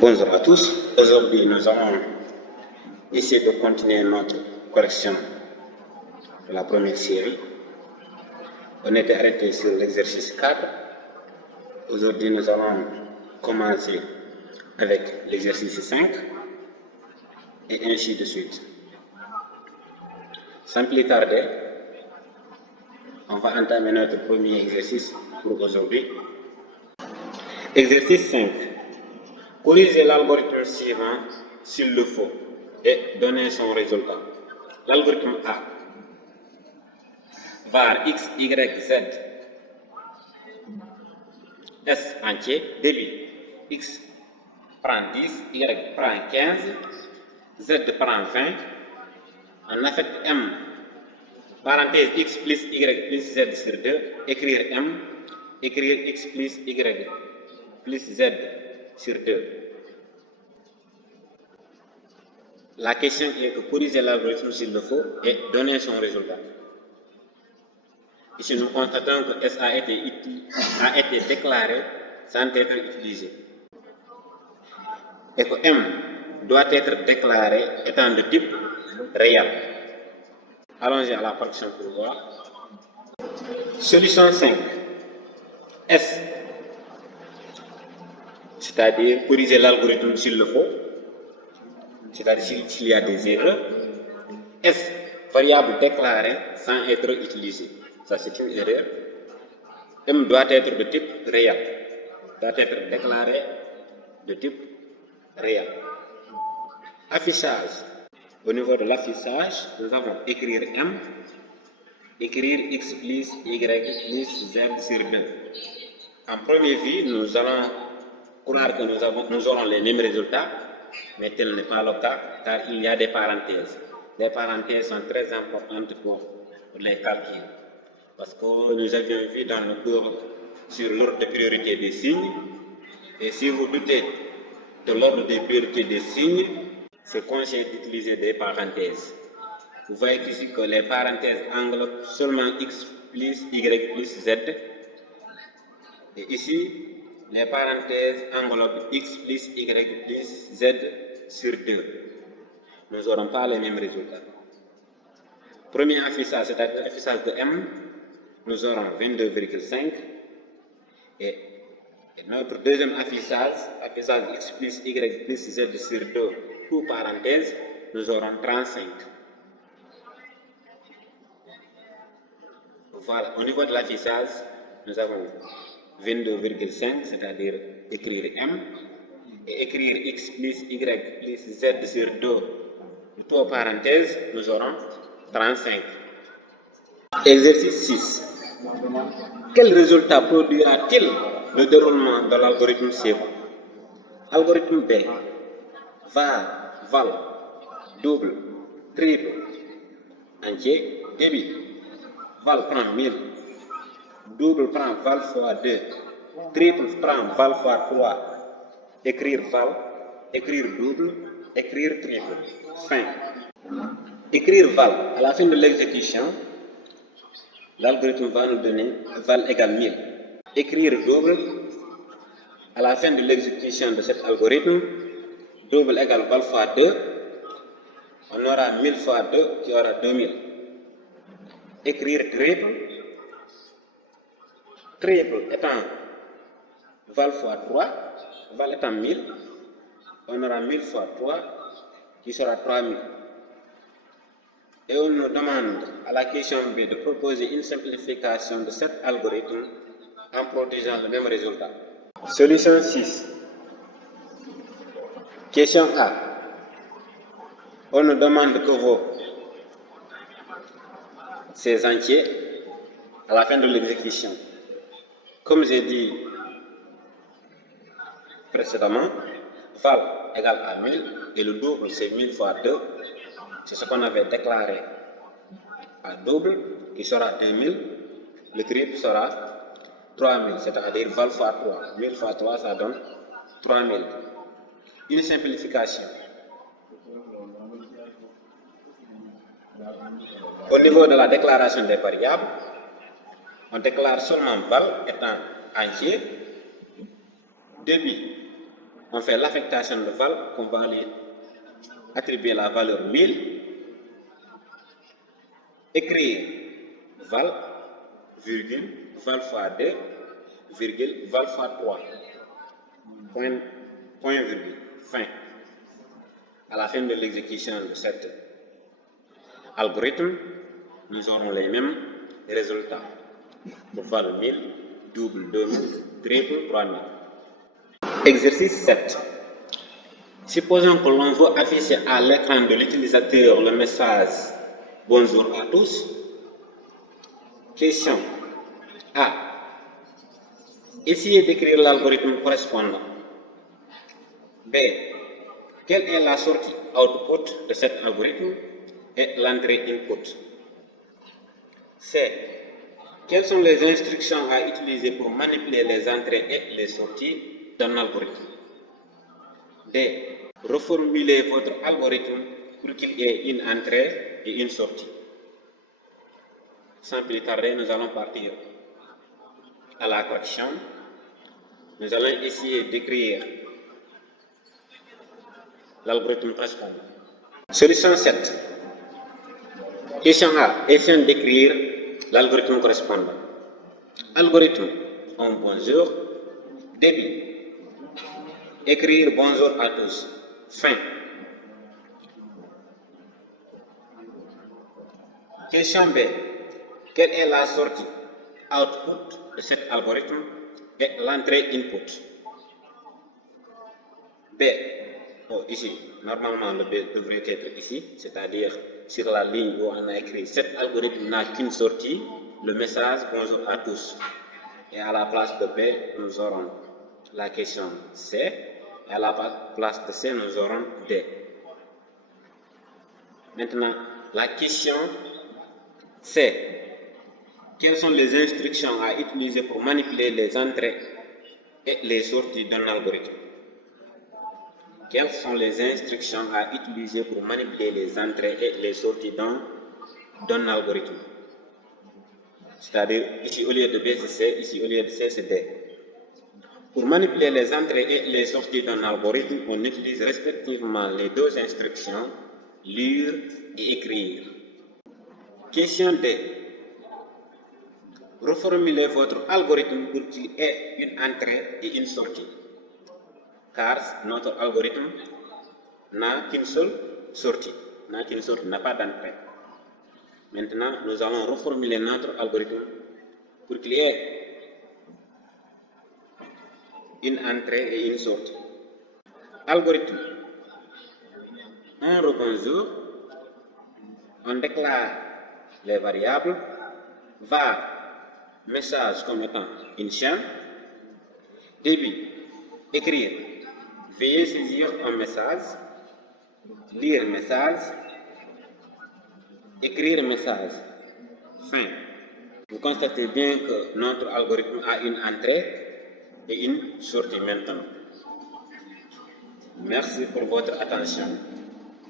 Bonjour à tous. Aujourd'hui, nous allons essayer de continuer notre correction de la première série. On était arrêté sur l'exercice 4. Aujourd'hui, nous allons commencer avec l'exercice 5 et ainsi de suite. Sans plus tarder, on va entamer notre premier exercice pour aujourd'hui. Exercice 5. Corriger l'algorithme suivant s'il le faut et donner son résultat. L'algorithme A. Var x, y, z. S entier, débit. X prend 10, y prend 15, z prend 20. On affecte m, parenthèse x plus y plus z sur 2, écrire m, écrire x plus y plus z sur 2. La question est que corriger l'algorithme s'il le faut et donner son résultat. Ici, nous constatons que S a été déclaré sans être utilisé. Et que M doit être déclaré étant de type réel. Allons-y à la fraction pour voir. Solution 5. S, c'est-à-dire corriger l'algorithme s'il le faut, c'est-à-dire s'il y a des erreurs. S, variable déclarée sans être utilisée. Ça, c'est une erreur. M doit être de type réel. Doit être déclaré de type réel. Affichage. Au niveau de l'affichage, nous avons écrire M, écrire X plus Y plus Z sur 2. En première vue, nous allons croire que nous aurons les mêmes résultats, mais tel n'est pas le cas, car il y a des parenthèses. Les parenthèses sont très importantes pour les calculs. Parce que nous avions vu dans le cours sur l'ordre de priorité des signes, et si vous doutez de l'ordre de priorité des signes, c'est conseillé d'utiliser des parenthèses. Vous voyez ici que les parenthèses englobent seulement x plus y plus z, et ici, les parenthèses englobent x plus y plus z sur 2. Nous n'aurons pas les mêmes résultats. Premier affichage, c'est-à-dire l'affichage de M, nous aurons 22,5 et notre deuxième affichage x plus y plus z sur 2, tout parenthèse, nous aurons 35. Voilà, au niveau de l'affichage, nous avons 22,5, c'est-à-dire écrire M, et écrire x plus y plus z sur 2, tout parenthèse, nous aurons 35. Exercice 6. Quel résultat produira-t-il le déroulement de l'algorithme suivant? Algorithme B. Var, val, double, triple, entier, débit. Val prend 1000. Double prend val fois 2. Triple prend val fois 3. Écrire val, écrire double, écrire triple. Fin. Écrire val à la fin de l'exécution, l'algorithme va nous donner val égale 1000. Écrire double à la fin de l'exécution de cet algorithme, double égale val fois 2, on aura 1000 fois 2 qui aura 2000. Écrire triple, triple étant val fois 3, val étant 1000, on aura 1000 fois 3 qui sera 3000. Et on nous demande à la question B de proposer une simplification de cet algorithme en produisant le même résultat. Solution 6. Question A. On nous demande que vaut ces entiers à la fin de l'exécution. Comme j'ai dit précédemment, val égale à 1000 et le double c'est 1000 fois 2. C'est ce qu'on avait déclaré à double qui sera 2000. Le triple sera 3000, c'est-à-dire val fois 3. 1000 fois 3, ça donne 3000. Une simplification. Au niveau de la déclaration des variables, on déclare seulement val étant entier, débit on fait l'affectation de val, qu'on va lui attribuer la valeur 1000, écrire val, virgule, val fois 2, virgule, val fois 3, point virgule, fin. À la fin de l'exécution de cet algorithme, nous aurons les mêmes résultats. Pour val 1000, double 2000, triple 3000. Exercice 7. Supposons que l'on veut afficher à l'écran de l'utilisateur le message « Bonjour à tous ». Question A. Essayez d'écrire l'algorithme correspondant. B. Quelle est la sortie output de cet algorithme et l'entrée input? C. Quelles sont les instructions à utiliser pour manipuler les entrées et les sorties d'un algorithme? D. Reformulez votre algorithme pour qu'il ait une entrée et une sortie. Sans plus tarder, nous allons partir à la correction. Nous allons essayer d'écrire l'algorithme correspondant. Solution 7. Question A. Essayons d'écrire l'algorithme correspondant. Algorithme, bonjour. Début. Écrire bonjour à tous. Fin. Question B. Quelle est la sortie output de cet algorithme et l'entrée input? B. Ici, normalement le B devrait être ici, c'est-à-dire sur la ligne où on a écrit cet algorithme n'a qu'une sortie, le message bonjour à tous. Et à la place de B, nous aurons la question C, et à la place de C, nous aurons D. Maintenant, la question C. Quelles sont les instructions à utiliser pour manipuler les entrées et les sorties d'un algorithme? Quelles sont les instructions à utiliser pour manipuler les entrées et les sorties d'un algorithme? C'est-à-dire, ici au lieu de B c'est C, ici au lieu de C c'est D. Pour manipuler les entrées et les sorties d'un algorithme, on utilise respectivement les deux instructions, lire et écrire. Question D. Reformulez votre algorithme pour qu'il ait une entrée et une sortie. Car notre algorithme n'a qu'une seule sortie, n'a pas d'entrée. Maintenant, nous allons reformuler notre algorithme pour qu'il y ait une entrée et une sortie. Algorithme. On rebonjour, on déclare les variables, var message comme étant une chaîne, début, écrire, veuillez saisir un message, lire message, écrire message, fin. Vous constatez bien que notre algorithme a une entrée et une sortie maintenant. Merci pour votre attention.